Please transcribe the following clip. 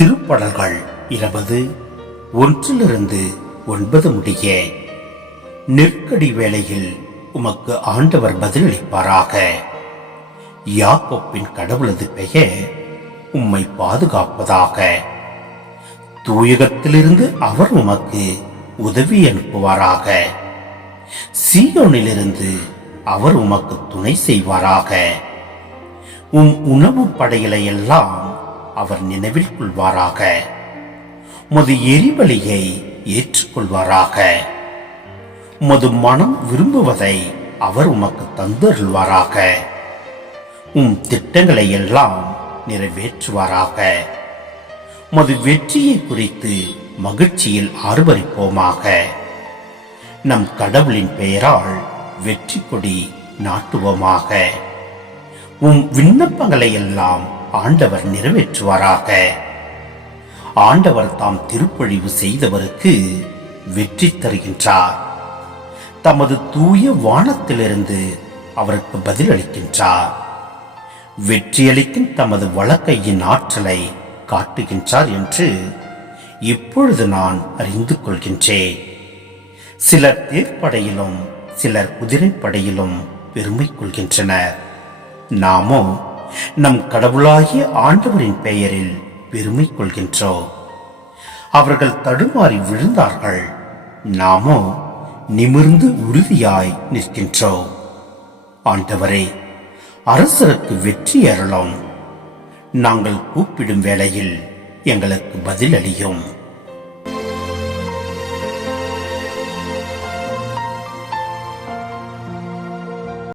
திருப்படல்கள் இருபது ஒன்றிலிருந்து ஒன்பது முடிய. நெருக்கடி வேளையில் உமக்கு ஆண்டவர் பதிலளிப்பாராக. யாக்கோப்பின் கடவுளது பெயர் உம்மை பாதுகாப்பதாக. தூயகத்திலிருந்து அவர் உமக்கு உதவி அனுப்புவாராக. சீயோனிலிருந்து அவர் உமக்கு துணை செய்வாராக. உம் உணவு படைகளை எல்லாம் அவர் நினைவில் கொள்வாராக உமது எரிபலியை ஏற்றுக்கொள்வாராக. உமது மனம் விரும்புவதை அவர் உமக்கு தந்தருள்வாராக. உம் திட்டங்களை எல்லாம் நிறைவேற்றுவாராக. உமது வெற்றியை குறித்து மகிழ்ச்சியில் ஆர்வரிப்போமாக. நம் கடவுளின் பெயரால் வெற்றி கொடி நாட்டுவோமாக. உம் விண்ணப்பங்களை எல்லாம் ஆண்டவர் நிறைவேற்றுவாராக. ஆண்டவர் தாம் திருப்பழிவு செய்தவருக்கு வெற்றி தருகின்றார். தமது தூய வானத்திலிருந்து அவருக்கு பதிலளிக்கின்றார். வெற்றியளிக்கும் தமது வழக்கையின் ஆற்றலை காட்டுகின்றார் என்று இப்பொழுது நான் அறிந்து கொள்கின்றேன். சிலர் தேர்ப்படையிலும் சிலர் குதிரைப்படையிலும் பெருமை கொள்கின்றனர். நாமும் நம் கடவுளாகிய ஆண்டவரின் பெயரில் பெருமை கொள்கின்றோம் அவர்கள் தடுமாறி விழுந்தார்கள். நாமோ நிமிர்ந்து உறுதியாய் நிற்கின்றோம் ஆண்டவரே அரசருக்கு வெற்றி அருளும். நாங்கள் கூப்பிடும் வேளையில் எங்களுக்கு பதிலளியும்.